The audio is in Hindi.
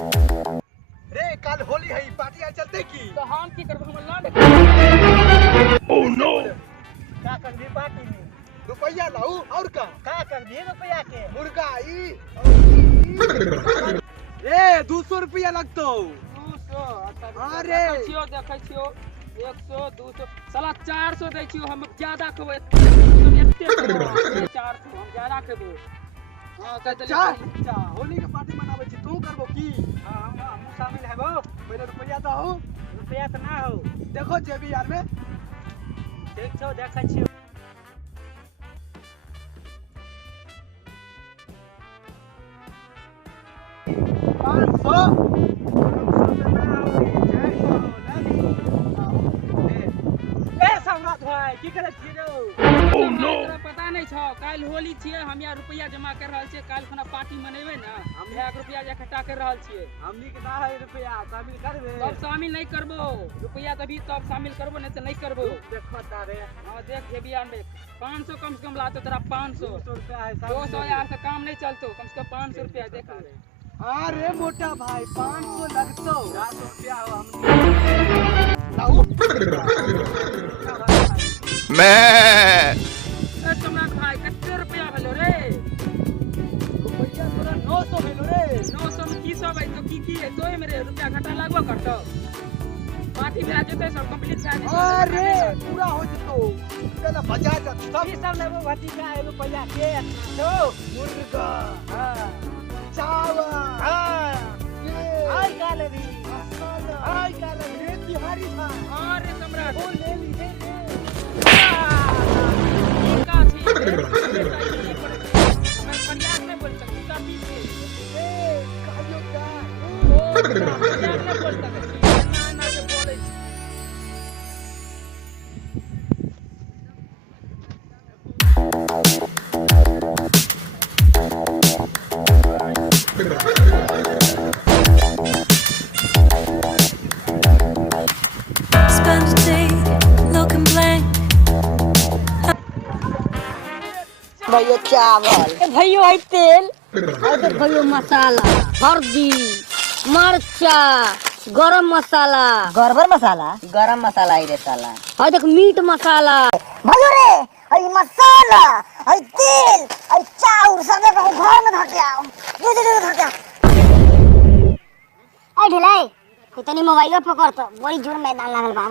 रे कल होली है पार्टी आ चलते की तो हम की करब हम लौंड ओह नो का कर दी पार्टी में रुपया लाऊ और का कर दिए रुपया के मुर्गा ई रे 200 रुपया लगतो 200 अरे। देखै छियो 100 200 साला 400 दै छियो हम ज्यादा खेबै एते 400 हम ज्यादा खेबै हां अच्छा होली के पार्टी मनाबै छी तू करबो की हां हम शामिल हेबो पहले रुपया दहो रुपया त ना हो देखो जेबी यार में देख छौ देखै छियो पाँच सौ सम्राट भाई की करे छियै ओह नो पता नहीं छौ काल होली छियै हम या रुपया जमा कर रहल छियै काल खुना पार्टी मनेबै ना हम 1 रुपया इकट्ठा कर रहल छियै हमनी के ना है रुपया शामिल करबे तब शामिल नहीं करबो रुपया तभी तब शामिल करबो नहीं तो नहीं करबो देखो तारे हां देख जेबी यार में 500 कम से कम लातो तेरा 500 200 रुपया है 200 यार से काम नहीं चलतो कम से कम 500 रुपया देख ले अरे मोटा भाई 500 लगतो 400 रुपया हो हमनी लाऊ मैं ए सम्राट भाई कितने रुपया भेलो रे रुपया तोरा 900 भेलो रे 900 में की सब है तो की है तो मेरे रुपया घटा लागबो करतो पार्टी में आ जते सब कंप्लीट भए जते अरे पूरा हो जतो पहले बजा जा सब सब लेबो भतीजा है रुपया के तो मुर्गा हां चावल हां आई काले भी आई काले रे तिहारी था अरे सम्राट वो ले ली दे का थी मैं फरियाद में बोल सकती का पीस के ए कायो का ओ फरियाद में बोल सकती ना ना के बोले Spend a day looking blank. भैया चावल भैया है तेल और भैया मसाला हल्दी मरचा गरम मसाला गरम मसाला ही रे साला और देख मीट मसाला भयो रे अई मसाला अई तेल अई चाउर सबे को घर में धके आओ दे धके आई ढिलाई इतनी मोबाइल पकड़ तो बड़ी जोर मैदान लागल बा